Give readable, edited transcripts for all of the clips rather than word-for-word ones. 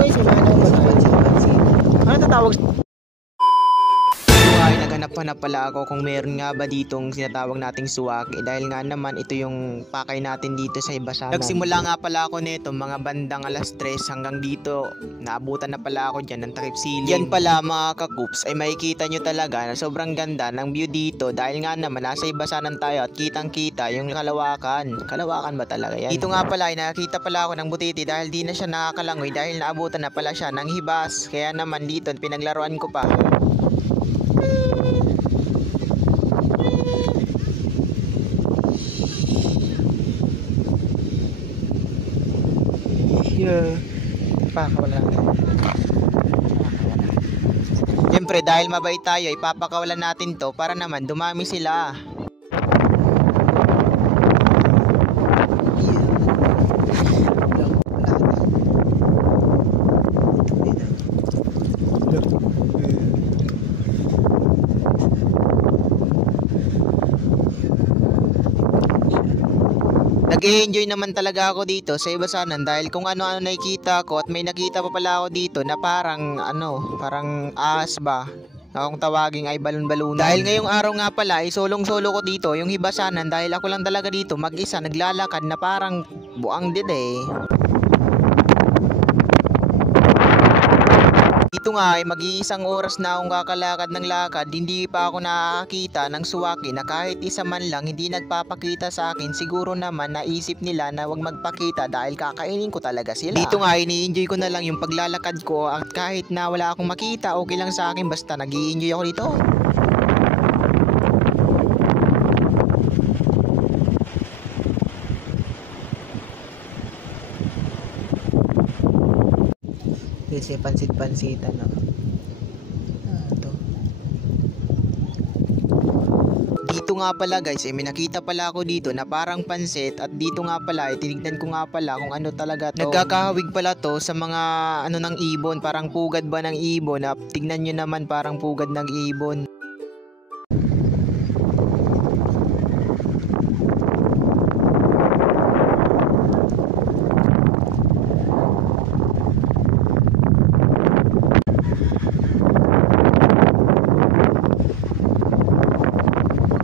guys, may mga pansit. Ano tatawag? Ay, naghanap-hanap pala ako kung meron nga ba ditong sinatawag nating suwaki dahil nga naman ito yung pakay natin dito sa Ibasanan. Nagsimula nga pala ako nito mga bandang alas 3 hanggang dito. Naabutan na pala ako dyan ng takip siling. Yan pala mga kakups ay makikita nyo talaga na sobrang ganda ng view dito dahil nga naman nasa Ibasanan tayo at kitang kita yung kalawakan. Kalawakan ba talaga yan? Dito nga pala ay nakakita pala ako ng butiti dahil di na siya nakakalangoy dahil naabutan na pala siya ng hibas. Kaya naman dito pinaglaruan ko pa. Pakawala. Siyempre dahil mabait tayo ipapakawalan natin to para naman dumami sila. Nag-enjoy naman talaga ako dito sa Ibasanan dahil kung ano-ano nakikita ko at may nakita pa pala ako dito na parang parang ahas ba na kung tawagin ay balon-balon. Dahil ngayong araw nga pala ay solong-solo ko dito yung Ibasanan dahil ako lang talaga dito mag-isa naglalakad na parang buang din eh. Dito nga ay mag-iisang oras na akong kakalakad ng lakad, hindi pa ako nakakita ng suwaki na kahit isa man lang hindi nagpapakita sa akin. Siguro naman naisip nila na wag magpakita dahil kakainin ko talaga sila. Dito nga ini-enjoy ko na lang yung paglalakad ko at kahit na wala akong makita okay lang sa akin basta nag-i-enjoy ako dito. Kasi pansit-pansitan no. Ito. Dito nga pala guys may nakita pala ako dito na parang pansit at dito nga pala tinignan ko nga pala kung ano talaga to. Nagkakahawig pala to sa mga ng ibon, parang pugad ba ng ibon. Tignan nyo naman parang pugad ng ibon.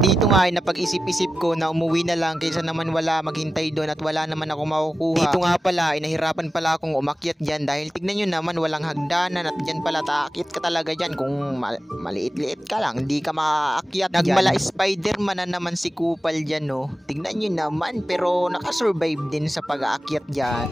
Dito nga ay napag-isip-isip ko na umuwi na lang kaysa naman wala maghintay doon at wala naman ako makukuha. Dito nga pala ay nahirapan pala akong umakyat dyan dahil tignan nyo naman walang hagdanan at dyan pala taakyat ka talaga dyan kung maliit-liit ka lang hindi ka maakyat dyan. Nagmala Spider-Man na naman si Kupal dyan no. Tignan nyo naman pero nakasurvive din sa pag-aakyat dyan.